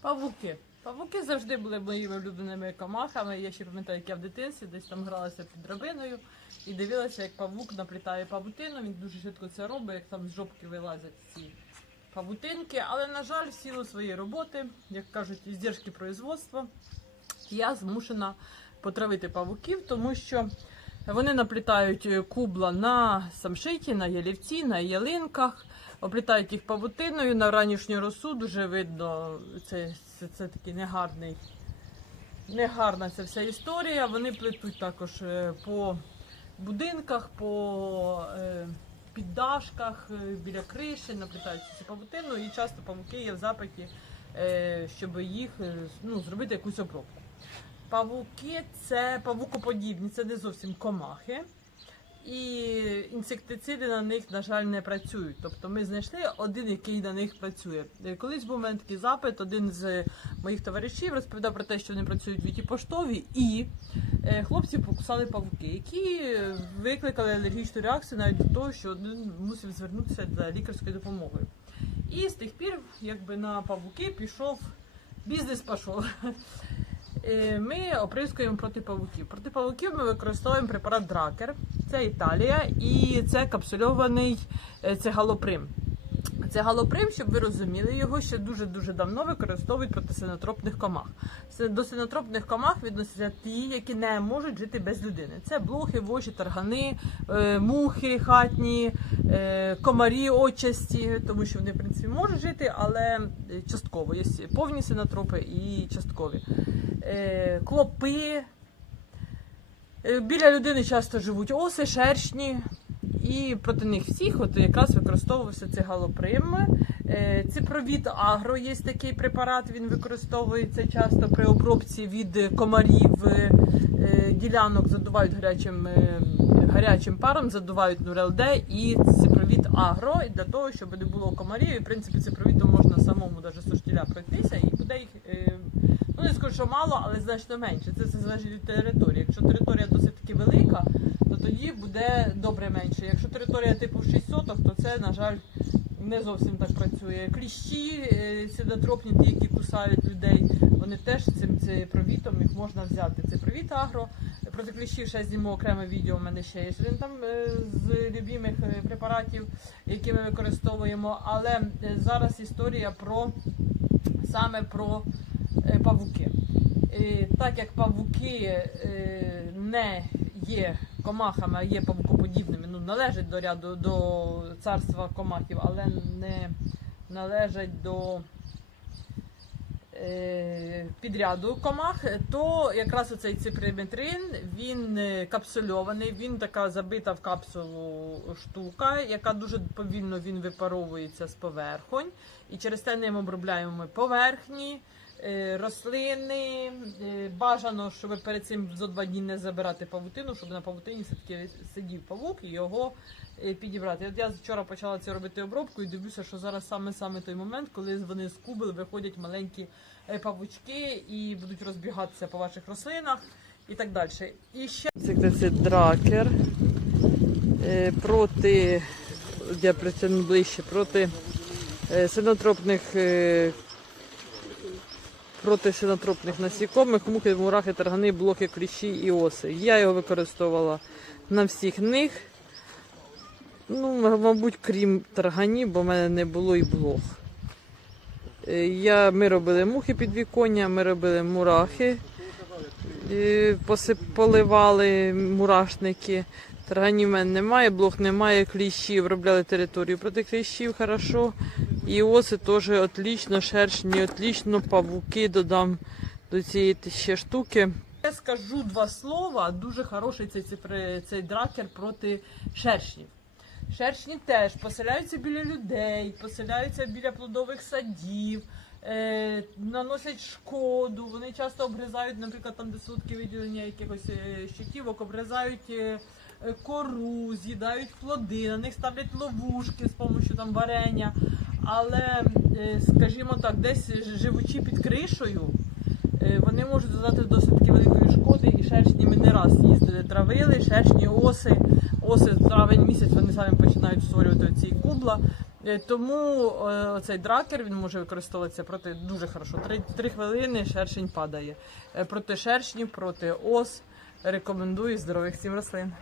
Павуки. Павуки завжди були моїми улюбленими комахами. Я ще пам'ятаю, як я в дитинстві десь там гралася під драбиною і дивилася, як павук наплітає павутину. Він дуже швидко це робить, як там з жопки вилазять ці павутинки. Але, на жаль, в силу своєї роботи, як кажуть, іздержки производства, я змушена потравити павуків, тому що вони наплітають е, кубла на самшиті, на ялівці, на ялинках, оплітають їх павутиною на ранішню росу. Дуже видно, це, це, це такий негарний, негарна ця вся історія. Вони плетуть також е, по будинках, по е, піддашках, біля криші, наплітають цю павутину, і часто павуки є в запиті, щоб їх ну, зробити якусь обробку. Павуки це павукоподібні, це не зовсім комахи. І інсектициди на них, на жаль, не працюють. Тобто ми знайшли один, який на них працює. Е, Колись був у мене такий запит, один з моїх товаришів розповідав про те, що вони працюють в віті поштові, і е, хлопці покусали павуки, які викликали алергічну реакцію навіть до того, що один мусив звернутися за лікарською допомогою. І з тих пір, якби на павуки пішов бізнес пішов. Е, Ми оприскуємо проти павуків. Проти павуків ми використовуємо препарат Дракер. Це Італія і це капсульований е, це галоприм. Щоб ви розуміли, його ще дуже-дуже давно використовують проти синотропних комах. До синотропних комах відносяться ті, які не можуть жити без людини. Це блохи, воші, таргани, е, мухи хатні, е, комарі очасті, тому що вони в принципі можуть жити, але е, частково. Є повні синотропи і часткові. Клопи. Біля людини часто живуть оси, шершні. І проти них всіх от якраз використовувався цей галоприм. Е, Ципровід агро є такий препарат, він використовується часто при обробці від комарів. Е, Ділянок задувають гарячим, е, гарячим паром, задувають нурелд і ципровід агро для того, щоб не було комарів. І в принципі ципровідом можна самому навіть сушділя пройтися і буде їх. е, Ну, не скажу, що мало, але значно менше. Це, це залежить від території. Якщо територія досить таки велика, тоді буде добре менше. Якщо територія типу 6 соток, то це, на жаль, не зовсім так працює. Кліщі, е, сідотропні, ті, які кусають людей, вони теж цим ципровітом їх можна взяти. Ципровіт агро. Проти кліщів ще зніму окреме відео. У мене ще є один там е, з любимих е, препаратів, які ми використовуємо. Але зараз історія про саме про павуки. Так як павуки не є комахами, а є павукоподібними, ну належать до ряду до царства комахів, але не належать до е, підряду комах, то якраз оцей циприметрин, він е, капсульований, він така забита в капсулу штука, яка дуже повільно він випаровується з поверхонь. І через те ним обробляємо ми поверхні, рослини. Е, Бажано, щоб перед цим зо два дні не забирати павутину, щоб на павутині все-таки сидів павук і його е, підібрати. От я вчора почала це робити обробку і дивлюся, що зараз саме саме той момент, коли вони з кубел виходять маленькі е, павучки і будуть розбігатися по ваших рослинах і так далі. І ще інсектицид дракер е, проти, я притягну ближче, проти е, синотропних е, проти синотропних насікомих, мухи, мурахи, таргани, блохи, кліщі і оси. Я його використовувала на всіх них. Ну, мабуть, крім тарганів, бо в мене не було і блох. Е, Я, ми робили мухи підвіконня, ми робили мурахи, е, посип, поливали мурашники. Тарганів в мене немає, блох немає, кліщів, обробляли територію проти кліщів хорошо. І оси теж отлично, шершні, отлично, павуки додам до цієї ще штуки. Я скажу два слова. Дуже хороший цей, цей, цей дракер проти шершнів. Шершні теж поселяються біля людей, поселяються біля плодових садів, е, наносять шкоду. Вони часто обгризають, наприклад, там, де сутки виділення якихось е, щитівок, обгризають е, е, кору, з'їдають плоди, на них ставлять ловушки з допомогою там варення. Але, е, скажімо так, десь живучи під кришею, е, вони можуть задати досить таки великої шкоди, і шершні ми не раз їздили, травили, шершні оси. Оси травень місяць вони самі починають створювати ці кубла. Е, Тому цей дракер він може використовуватися проти дуже хорошо. Три, три хвилини шершень падає. Проти шершнів, проти ос. Рекомендую здорових цим рослин.